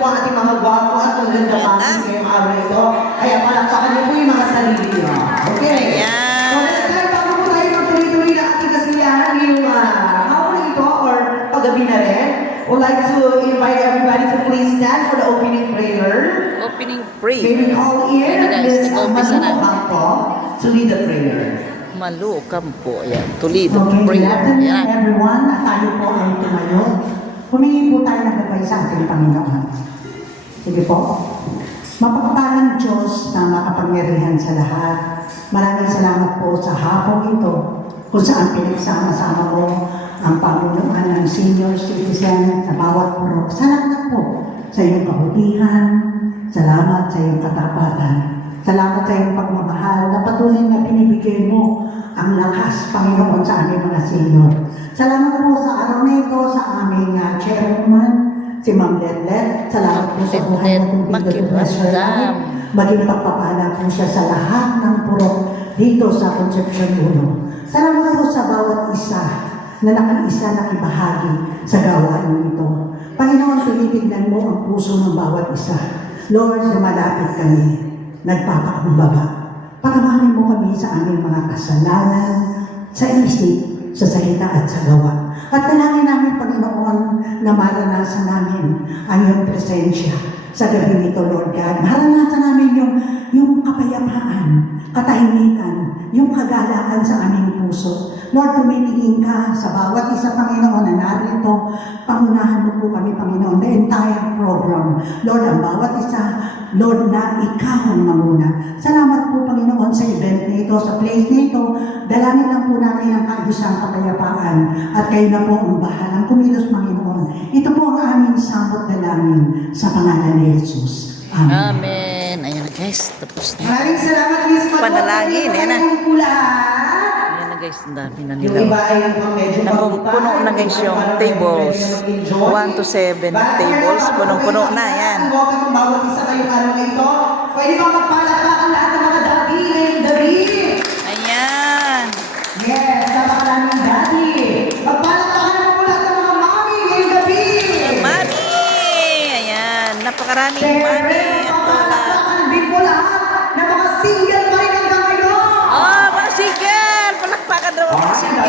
po ang ating mga gwapo at maganda pangis ngayong araw na ito. Kaya palakpakan niyo po yung mga sarili niyo. Okay? So, let's start. Bago po tayo magtuloy-tuloy na ating kasiyahan ngayong araw na ito or paggabi na rin. Would like to invite everybody to please stand for the opening prayer. Opening prayer. May we call in Ms. Malu Campo to lead the prayer. Malu Campo. Ayan. To lead the Okay, good prayer. afternoon Ayan. everyone. Tayo po ay tumayo. Humingi po tayo ng gabay sa ating Panginoon. Sige po. Mapagpalang Diyos na makapangyarihan sa lahat. Maraming salamat po sa hapong ito kung saan pinagsama-sama mo ang pamumunuan ng senior citizen sa bawat purok. Salamat po sa iyong kabutihan. Salamat sa iyong katapatan. Salamat sa iyong pagmamahal na patuloy na binibigay mo ang lakas, Panginoon, sa aming mga senior. Salamat po sa araw na ito sa aming chairwoman, si Ma'am Letlet. Salamat po sa buhay na Makiramdam. maging pagpapala po siya sa lahat ng purok dito sa Concepcion 1. Salamat po sa bawat isa na nakiisa nakibahagi sa gawain ito. Panginoon, tinitignan mo ang puso ng bawat isa. Lord, lumalapit kami, nagpapakumbaba. Patawarin mo kami sa aming mga kasalanan, sa isip, sa salita at sa gawa. At dalangin namin, Panginoon, na maranasan namin ang iyong presensya sa gabi nito, Lord God. Maranasan namin yung kapayapaan, katahimikan, yung kagalakan sa aming puso. Lord, tumitingin ka sa bawat isa, Panginoon, na narito. Pangunahan mo po kami, Panginoon, the entire program. Lord, ang bawat isa, Lord, na ikaw ang mamuna. Salamat po, Panginoon, sa event nito, sa place nito. Dalangin lang po namin ang kaayusang kapayapaan at kayo na po ang bahalang kumilos, Panginoon. Ito po ang aming samot dalangin sa pangalan ni Jesus. Amen. Amen. Ayan na guys. Tapos na. Maraming salamat, Ms. Malu. Panalangin, ayan na. Lahat. Ayan na guys. Ang dami na Yung nila. iba ay medyo Puno na guys yung tables. 1 to 7 tables. Punong-puno na. Ayan. Welcome ang bawat isa kayong araw na ito. Pwede ba magpalakpakan lahat ng mga dabi ngayong gabi? Ayan. Yes, napakaraming dabi. Magpalakpakan naman po lahat ng mga mami ngayong gabi. Mami. Ayan. Napakaraming Siyempre, mami. At lola. magpapalakpakan din po lahat ng mga single pa rin hanggang ngayon. Oh, mga single. Palakpakan daw ang mga single.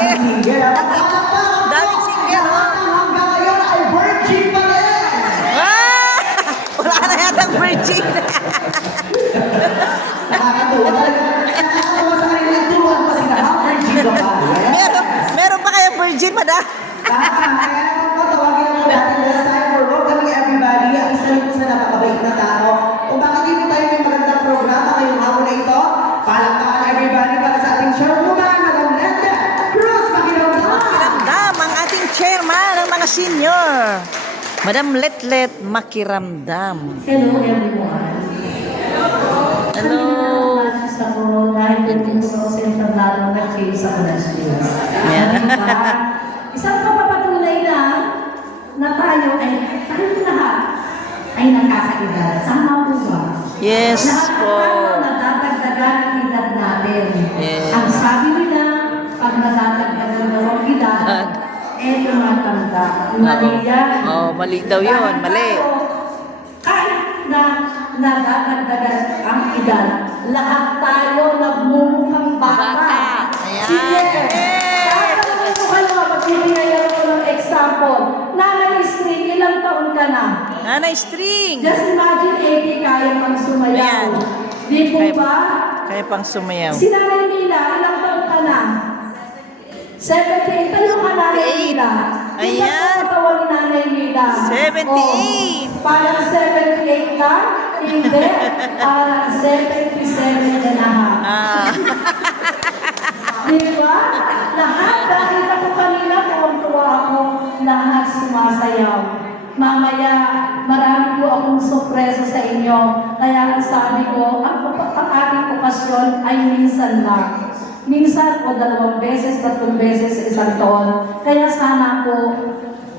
Daming single, oh. Hanggang ngayon ay virgin pa rin. Ah! Wala na yatang virgin. Nakakatuwa talaga. Nakakatuwa sa kanila. Turuan pa sila. Ha? Virgin ka ba? Yes. Meron pa kaya virgin, madam? Kaya naman po, tawagin na po natin last time for welcoming everybody. Ang isa rin po sa napakabait na tao. Kung bakit hindi po tayo may magandang programa ngayong hapon na ito, palakpakan everybody para sa ating chairwoman, Madam Lenda Cruz Makiramdam. Makiramdam ang ating chairman ng mga senior. Madam Letlet Makiramdam. Hello everyone. Hello. Ako dahil din sa Central Lalo na kayo sa Palacios. Isang kapapatunay na tayo ay lahat ay nakakaedad. Tama po ba? Yes Lahat po. tayo nadadagdagan ang edad natin. Yes. Ang sabi nila, pag nadadagdagan daw ang edad, tumatanda. Mali yan. Oh, mali daw yun. Mali. Kahit na nadadagdagan ang edad, lahat tayo nagmumukhang bata. Bata. Ayan. Sige. Yes. Kahit nagmumukhang mga magbibigay ako ng example. Nanay String, ilang taon ka na? Nanay String. Just imagine 80 kaya pang sumayaw. Ayan. Di po Kaya- ba? Kaya pang sumayaw. Si Nanay Mila, ilang taon ka na? 78. Tayo ka Nanay Mila. Ayan. Ilang taon ni Nanay Mila? 78. Oh, parang 78 ka? Hindi. Parang 77 and a half. Ah. Di ba? Lahat, dahil ako kanina kung tuwa ako, lahat sumasayaw. Mamaya, marami po akong sorpresa sa inyo. Kaya ang sabi ko, ang ating okasyon ay minsan lang. Minsan o 2 beses, 3 beses sa isang taon. Kaya sana po,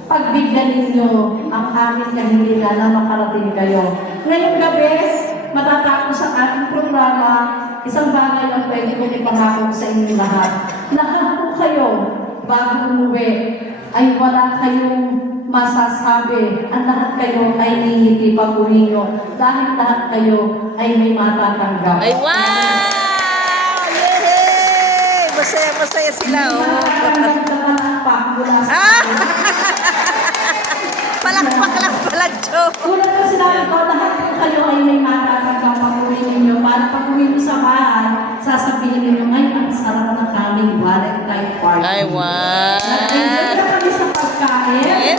pagbigyan ninyo ang aming kahilingan na makarating kayo. Ngayong gabi, matatapos ang ating programa, isang bagay ang pwede kong ipangako sa inyo lahat. Lahat po kayo, bago umuwi, ay wala kayong masasabi, ang lahat kayo ay ngingiti pag uwi nyo. Dahil lahat kayo ay may matatanggap. Ay, wow! Yay! Masaya sila, oh. Ah! Palakpak lang pala, Joe. Una ko sinabi ko, lahat po kayo ay may matatanggap pag uwi ninyo. Para pag uwi nyo sa bahay, sasabihin ninyo, ay, ang sarap ng aming Valentine party. Ay, wow! Nag-enjoy na kami sa pagkain. Eh?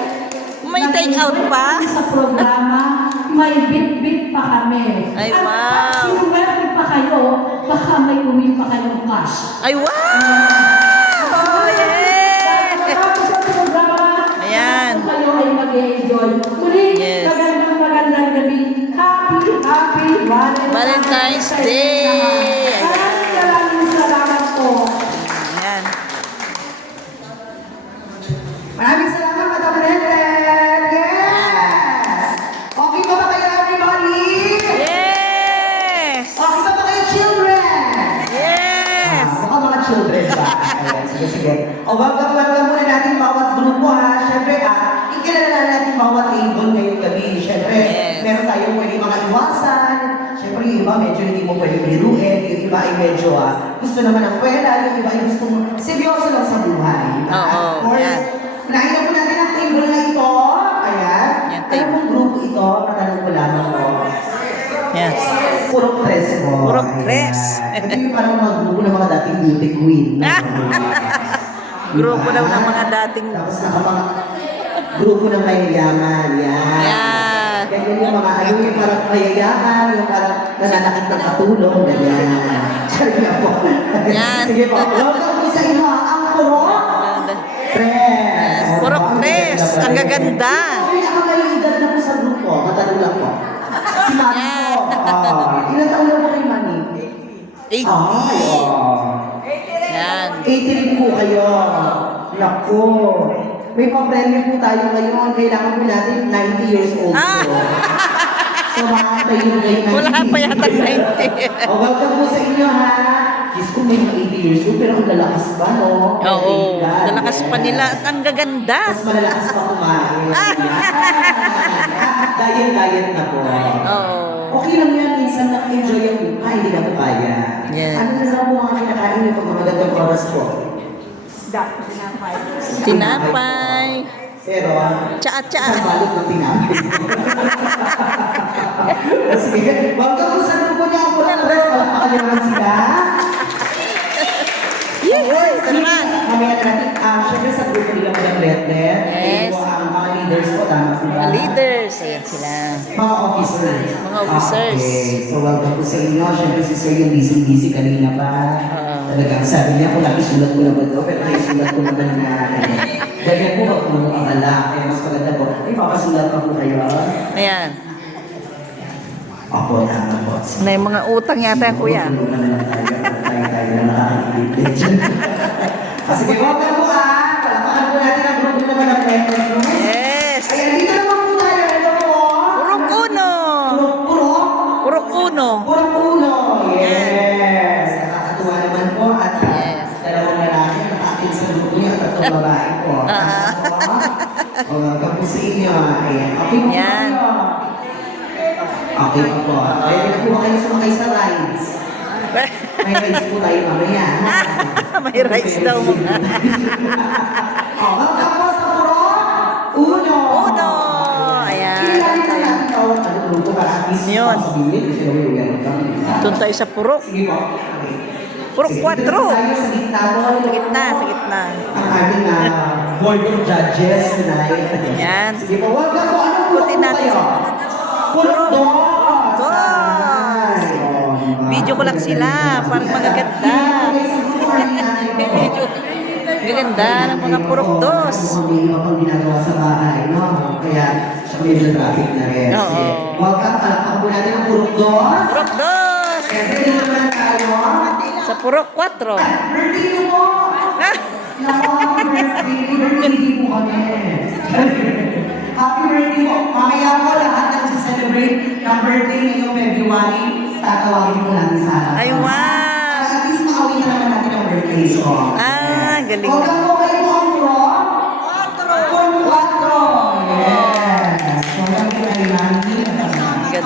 May take out pa? Nag-enjoy kami sa programa, may bit-bit pa kami. Ay, At wow. pag sinumerte pa kayo, baka may uwi pa kayong cash. Ay, wow! Oh, yeah! Tapos sa programa, Ayan. kayo ay mag-enjoy. Muli, Yes. magandang gabi. Happy Valentine's Day. Maraming salamat po. Ayan. Maraming salamat, Madam Helen! Yes! Okay ba kayo, everybody? Yes! Okay ba kayo, children? Yes! Baka mga children ba? Ayan, sige. O, welcome muna natin bawat grupo, ha? Siyempre, ikilala natin bawat table ngayong gabi. Siyempre, Yes. meron tayong pwede mga iwasan. Siyempre, yung iba medyo hindi mo pwede biruin. Yung iba ay medyo gusto naman ng pwera. Yung iba ay gusto seryoso lang sa buhay. Diba? Oo, Of course, yan. unahin na po natin ang table na ito. Ayan. Yan, Ano table. pong grupo ito? Matanong ko lamang po. Yes. Purok tres po. Purok Ayan. tres. Ito yung parang mga grupo ng mga dating beauty queen. Grupo daw ng mga dating... Tapos nakapang grupo ng mayayaman. Yan. Yan. Ganyan yung mga ano, yung parang mayayaman, yung parang nananakit ng katulong. Ganyan. Sure na po. Yan. Sige po. Welcome po sa inyo, ang Purok Tres. Purok Tres. Ang gaganda. Okay, ako may edad na po sa grupo. Matanong lang po. Si Mami po. Ilan taon na po kay Mami? 80. Yan. 80 po kayo. Naku. May pa-premyo po tayo ngayon. Kailangan po natin 90 years old po. So, makakatayo yung grade 90. Wala pa yata 90. Welcome po sa inyo, ha? Diyos ko, may 80 years old, pero ang lalakas pa, no? Oo. Oh my God. Lalakas pa nila. At ang gaganda. Mas malalakas pa kumain. Diet na po. Oo. Okay lang yan, minsan na-enjoy ang buhay, hindi na po kaya. Yes. Ano na lang po mga kinakain niyo pag magandang oras po? Tinapay. Pero, Tsaa-tsaa. isang balot ng tinapay. Sige, welcome po sa grupo niya ang Purok Tres. Palakpakan niyo naman sila. Yehey! Ito naman. Mamaya na natin, syempre sa grupo nila po ng Red Net. Yes. Ito ang mga leaders po, tama po ba? Mga leaders. Ayan sila. Mga officers. Mga officers. Okay, so welcome po sa inyo. Syempre si Sir yung busy-busy kanina pa. Talagang sabi niya, kung nakisulat ko naman ito, pero nakisulat ko naman na ganyan po ba kung ang ala, kaya mas maganda po. Ay, papasulat pa po kayo. Ayan. Ako, tama po. Na yung mga utang yata, kuya. Tulungan na lang tayo na nakakakilig. Sige, welcome po Palakpakan po natin ang grupo naman ng Red Room. Yes. Ayan, dito naman po tayo. Hello po. Purok uno. Purok. Purok uno. Purok uno. Yes. Nakakatuwa naman po at Yes. dalawang lalaki ang nakakit sa grupo niya at tatlong babae po. Welcome po sa inyo. Ayan. Okay po Yan. kayo. Okay po. Pwede na po ba kayo sumakay sa rides? May rides po tayo mamaya. May rights daw mga. Welcome po sa Purok Uno. Uno. Ayan. Kilala natin tawag ano grupo para at least Yun. sabihin kasi welcome. Doon tayo sa purok. Sige po. Okay. Purok Sige, 4. dito tayo sa gitna po. Sa gitna, sa gitna. Ang ating board of judges tonight. Yan. Sige po, welcome po. Anong purok Putin po natin kayo? sa- Purok dos. Dos. Video ko lang sila. Parang magaganda. Video. Gaganda ng mga purok dos. Mukhang may iba pang ginagawa sa bahay, no? Kaya siya medyo traffic na rin. Oo. Sige. Welcome. Palakpakan po natin ang purok dos. Purok dos. Siyempre, dito naman tayo. Sa purok 4. Birthday mo po! Naku, happy birthday. Birthday po kami. Happy birthday po. Mamaya po lahat nag-celebrate ng birthday ngayong February. Tatawagin po natin sa harap. Ay, wow. At least makawin na naman natin ang birthday song. Ah, galing. Welcome po kayo po ang Purok. Purok 4.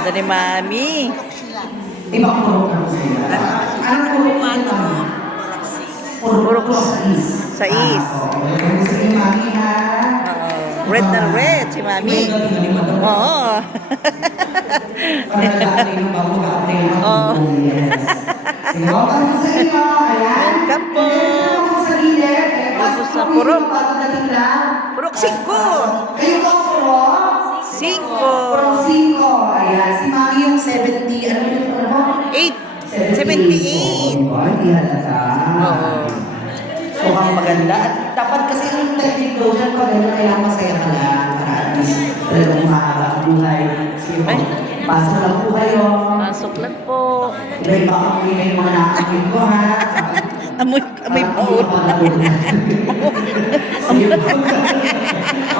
Ganda ni Mami. Ibang purok na sila. Anong purok na ito? Purok sa is. Sa is. Okay, gusto ni Mami ha? Red na red si Mami. Oo. Pagkakali ng bago mag-update ng Oo. yes. Sige, welcome sa inyo. Ayan. Welcome po. Welcome sa gilid. Tapos sa purok. Purok 5. Kayo po ang purok? 5. Purok 5. Ayan. Si Mami yung 70. Ano yung purok? 8. 78. Hindi halata. Oo. Mukhang maganda. At dapat kasi ang technique doon dyan maganda kaya masaya ka lang. Para at least talagang mahaba ang buhay. Sige po. Pasok lang po kayo. Pasok lang po. May baka po yung mga nakakamit ko ha. Amoy baon. Sige po.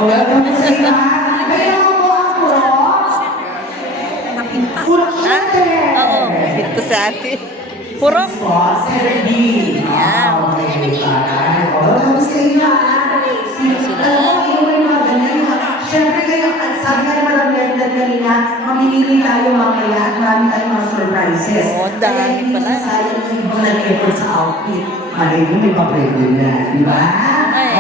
Welcome po sa inyo ha. Kaya mo po ang purok. Purok Ha? syete. Oo. Ito sa atin. Purok. Po, 7D. Yan. Welcome sa inyo ha. Alam mo, yung may mga ganyan. Siyempre kayo, sabi ka naman ang ganda kanina, mamimili tayo mamaya at marami tayong mga surprises. Oo, dami pala. Kaya sayang yung ibang nag-effort sa outfit. Malay mo, may papremyo na, di ba? Ay.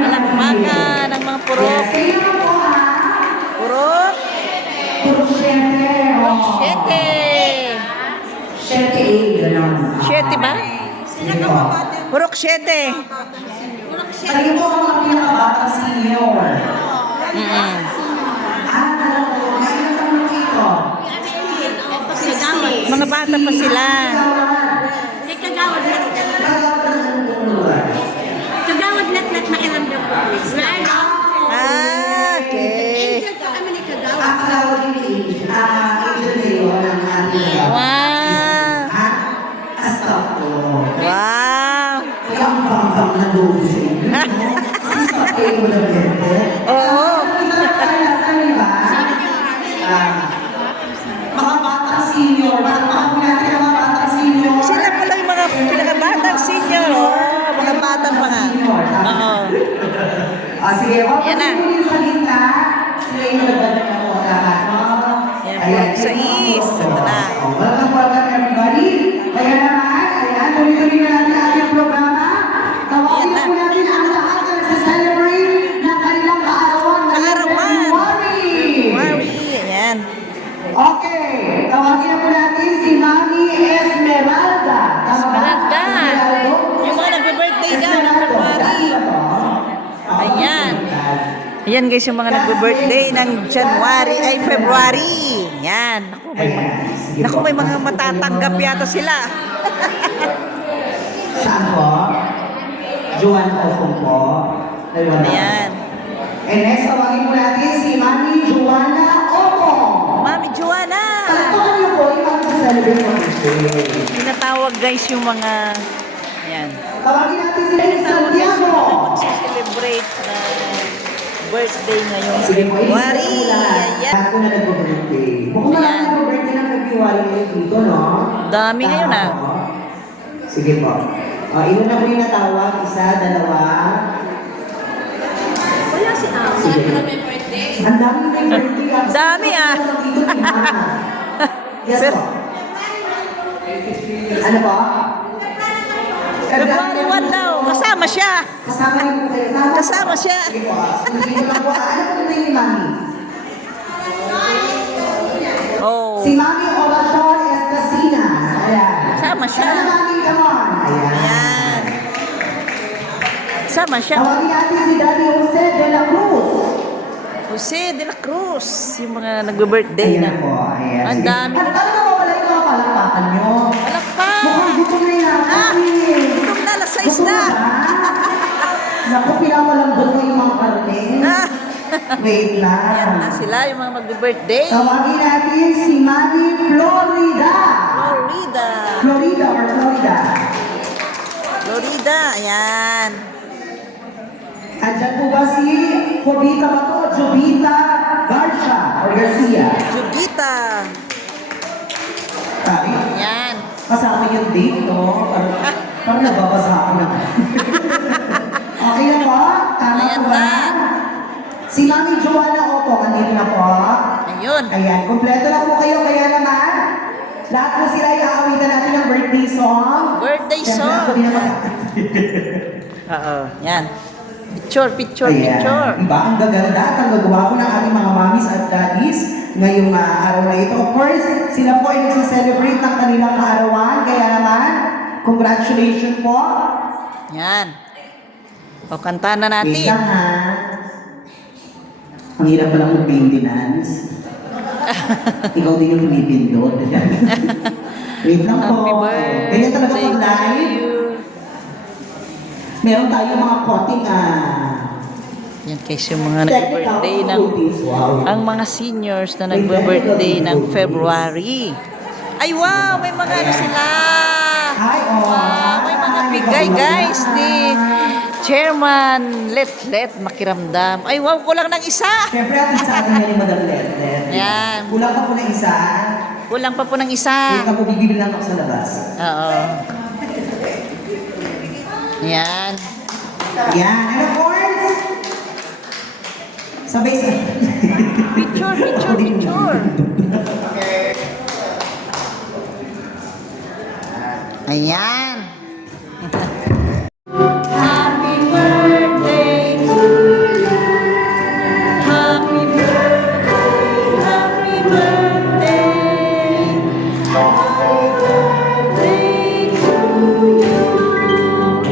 Palakpakan ng mga purok. Yes, kayo naman po ha. Purok. Purok 7. Purok 7. 7A, gano'n. 7 ba? Sige po. Purok 7. Kayo po ang mga pinakabatang senior. Mm-mm. Alam mo, kaya na tanong dito. Mga bata pa sila. Kagawad lat-lat makiramdam ko. Ah, okay. Akalawa din ni Angel Leo ng ating Wow. Astag ko. Wow. Kaya ang bang na doon sa inyo. Astag kayo na bente. Oo. Mga batang senior. Bakit natin ang mga batang senior? Sila pala yung mga pinakabatang senior. Oh, mga batang mga. Oo. Sige, wag Yan na. mo yung sa gitna. Sila yung nagdadala ng lahat. Yan, purok 6. Ito na. Welcome everybody. Kaya naman, ayan, tuloy-tuloy na natin ang ating programa. Tawagin Ayan na. po natin ang lahat na nagsa-celebrate ng kanilang kaarawan ngayong Kaarawan. February. Mari. Ayan. Okay, tawagin na po natin si Mami Esmeralda. Tama ba? Esmeralda. Esmeraldo? Yung mga nagbe-birthday daw ng Esmeraldo. February. Dati ba to? Ayan. Ayan guys, yung mga nagbe-birthday ng January ay February. Yan. Naku, may mga matatanggap yata sila. Saan po? Juan Opong po. Dalawa na. Ayan. And next, tawagin po natin si Mami Juana Opong. Mami Joanna. Talakpakan niyo po yung mag-celebrate mo today. Tinatawag guys yung mga ayan. Tawagin natin si Dennis Santiago. Celebrate na birthday ngayong Sige po, February. i-start mo lahat. Ayan. Lahat po na nag-birthday. Mukhang marami Ayan. nag-birthday ng February ngayon dito, no? Dami ngayon, Tama ah. po. Sige po. Ilan na po yung natawag? Isa, dalawa. Wala si Ang. Sige. Ang dami may birthday. Dami, ah. Yes Pero- po. Ano po? February 1 daw. Kasama siya. Kasama niyo po kayo. Kasama siya. Sige po. Dito lang po. Ano po na ni Mami? Oh. Si Mami Oracion Escasina. Ayan. Sama siya. Sana Mami, come on. Ayan. Ayan. Sama siya. Tawagin natin si Daddy Jose de la Cruz. Jose de la Cruz. Yung mga nagbe-birthday na. Ayan po. Ayan. Ang Sige. dami. At ano ba pala yung mga palakpakan nyo? Palakpak. Mukhang gutom na yung natin. Gutom na, alas 6 Gutom na. Naku, pinamalambot mo yung mga karne. Ah. Wait Ayan na lang. sila, yung mga magbe-birthday. Tawagin natin si Mami Florida. Florida. Florida or Florida. Florida, ayan. Andyan po ba si Jovita ba to? Jovita Garcia or Garcia? Jubita. Sabi, Ayan. kasama yung date, no? Parang nagbabasa ako na. Okay na po? Tama Ayan po ba? na. Si Mami Joanna Oto, andito na po. Ayun. Ayan, kompleto na po kayo, kaya naman, lahat po sila i-aawitan natin ng birthday song. Birthday Siyempre, song. ako din naman. Oo, yan. Picture, picture, Ayan. picture. Diba? Ang gaganda at ang gagawa ko ng ating mga mommies at daddies ngayong araw na ito. Of course, sila po ay nagsiselebrate ng kanilang kaarawan. Kaya naman, congratulations po. Yan. O, kanta na Wait natin. lang ha. Ang hirap pa lang mag-maintenance. Ikaw din yung pumipindot. Wait lang po. Happy birthday Ganyan talaga pag to live. you. Meron tayo mga konting Yan guys, yung mga nag-birthday ng Wow. ang mga seniors na nagbe-birthday ng February. Ay wow, may mga ano sila. Hi, oh. Wow, may mga bigay guys ni Chairman Let Makiramdam. Ay wow, kulang ng isa. Siyempre, atin sa atin yung Madam Let. Yan. Kulang ka po na isa. Kulang pa po ng Hindi isa. ka po bibili lang ako sa labas. Oo. Yan. Yan. And of course, sabay sa... Picture, picture, picture. Ayan. Happy birthday to you. Happy birthday, happy birthday. Happy birthday to you.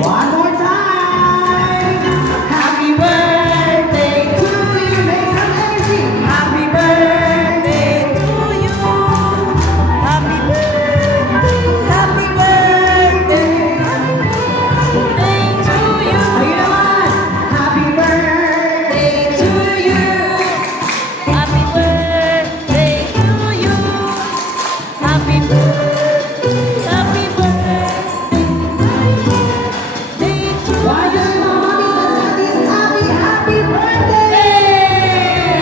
One more time! Happy birthday to you! Make some energy! Happy birthday to you. Happy birthday, happy birthday. Happy birthday to you. Ayun naman! Happy birthday! Birthday to you. Happy birthday to you. Happy birthday, happy birthday. Birthday to Why you. are you happy, happy birthday!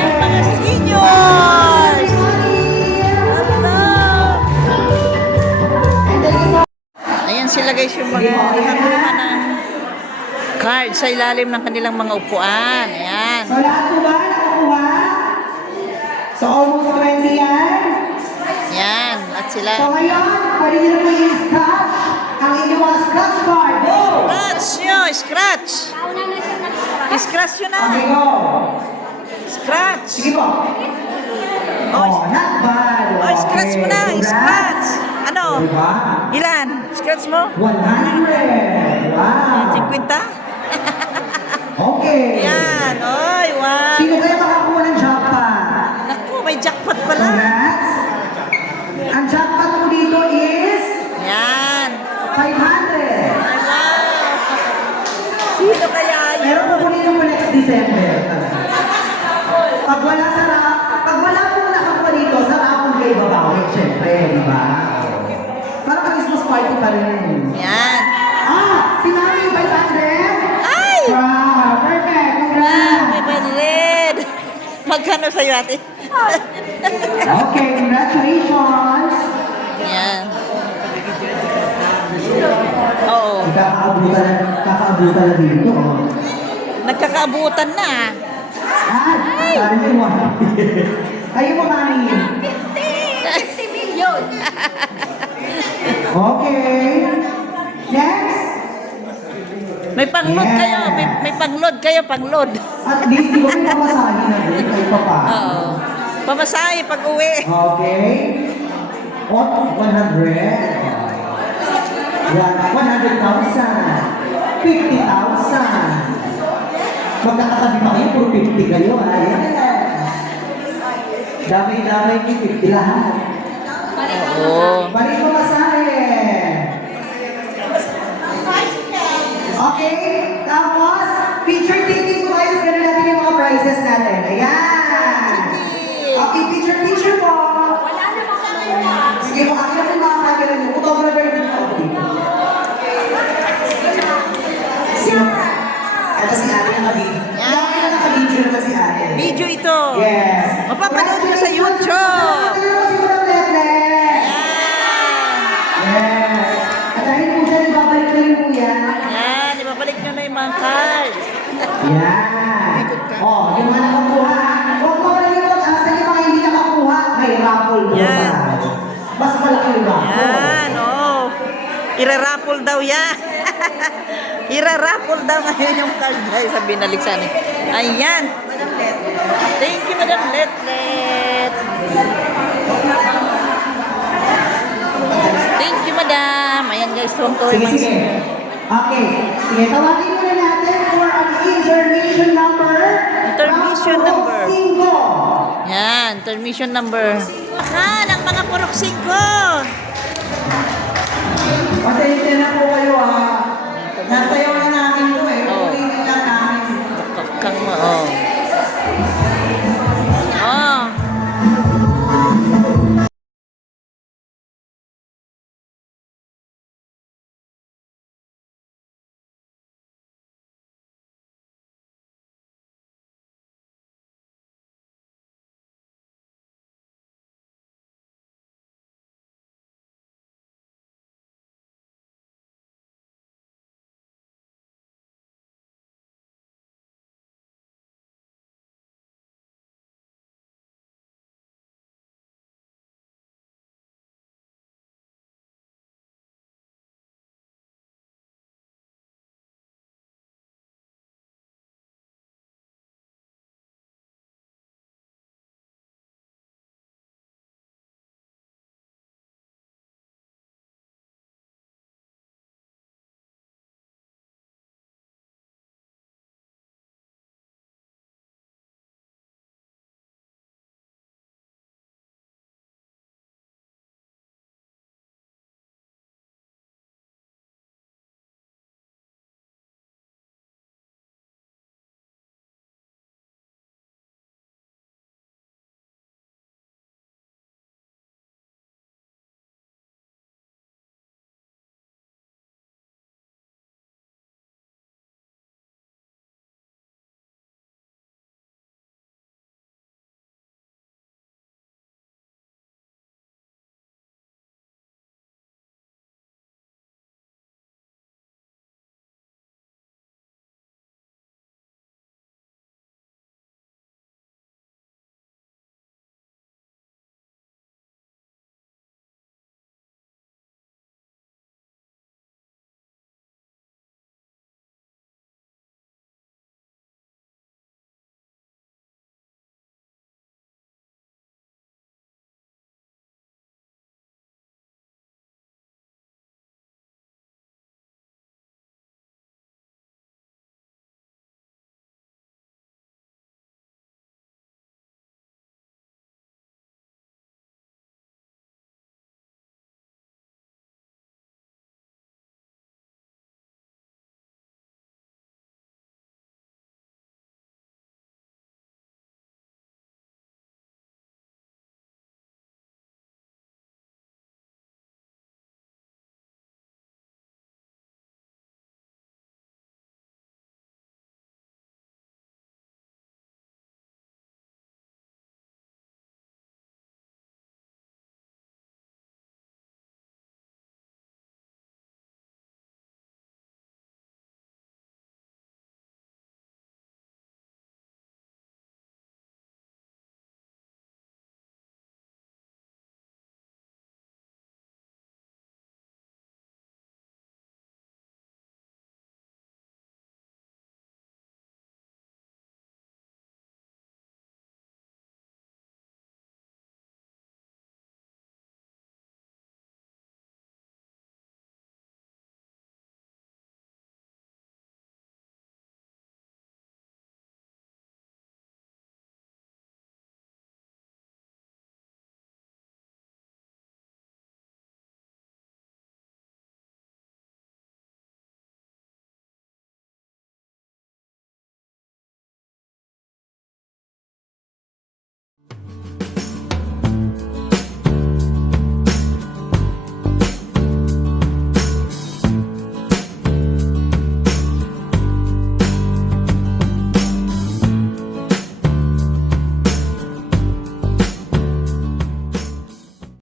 Mga seniors. Hello. And then isa, Ayan sila guys yung mga nakakuha ng card sa ilalim ng kanilang mga upuan. Ayan. so lahat po ba nakakuha? So almost 20 yan? Ayan. At sila. So ngayon, pwede nyo na i-scratch ang inyong mga scratch card. Go! Scratch nyo. Scratch. Pauna na siya nag-scratch. Scratch nyo na. Okay, go! Scratch. Sige po. Oh, not bad. Oh, scratch mo na. Congrats. Scratch. Ano? Diba? Ilan? Scratch mo? 100. Wow. 50? Okay. Yan. Oy, wow. Sino kaya makakuha ng jackpot? Naku, may jackpot pala. Congrats. Ang jackpot mo dito is Yan. 500. Ay, wow. Sino kaya yun? Pero kukunin mo next December. Pag wala pong nakakuha dito, sa rapong kayo babawi, syempre, di ba? Para Christmas party pa rin. Yan. Ah! Si Mami, 500? Ay! Wow! Perfect! Wow, Congrats! may red. Magkano sa'yo, ate? Okay, congratulations! Yan. Oo. Kakaabutan na dito. Nagkakaabutan na. Ay! Sabi mo, kayo mo, Mami. 50 million. Okay. Next! May pangload Yes. kayo. May pangload kayo, pangload. At least, di ba may pamasahin na din kayo pa pa? Oo. Pamasahe pag uwi. Okay. Oh, 100. Yan, 100,000. 50,000. Magkakatabi pa kayo, puro 50 kayo. Ayan. Damay-damay niyo, 50 lahat. Oo. Balik mo masahe. Okay, tapos, picture taking po tayo. Ganun natin yung mga prizes natin. Ayan. Okay, picture po. Wala namang nakuha. Sige po, akin na po yung mga camera niyo. Photographer din po ako dito. Sino? Ito si ate na naka-video. Laki na naka-video naman si ate. Video ito. Yes. Mapapanood nyo sa YouTube. Ito naman si Madam Letlet. Yes. At dahil po dyan, ibabalik na rin po yan. Yan, ibabalik nyo na yung mga card. Yan. Oh, yung mga nakakuha. Huwag mo rin yung pag-asa yung mga hindi nakakuha. Irarapol daw yan. Irarapol daw ngayon yung card guys. Sabi na Lixani. Ayan. Thank you, Madam Letlet. Thank you, Madam. Ayan guys, tuwang-tuwa Sige, yung sige. Okay. Sige, tawagin muna natin for an intermission number. Intermission number. 5. Yan, intermission number. Ng mga purok 5. Pasensya na po kayo ha. Nasayaw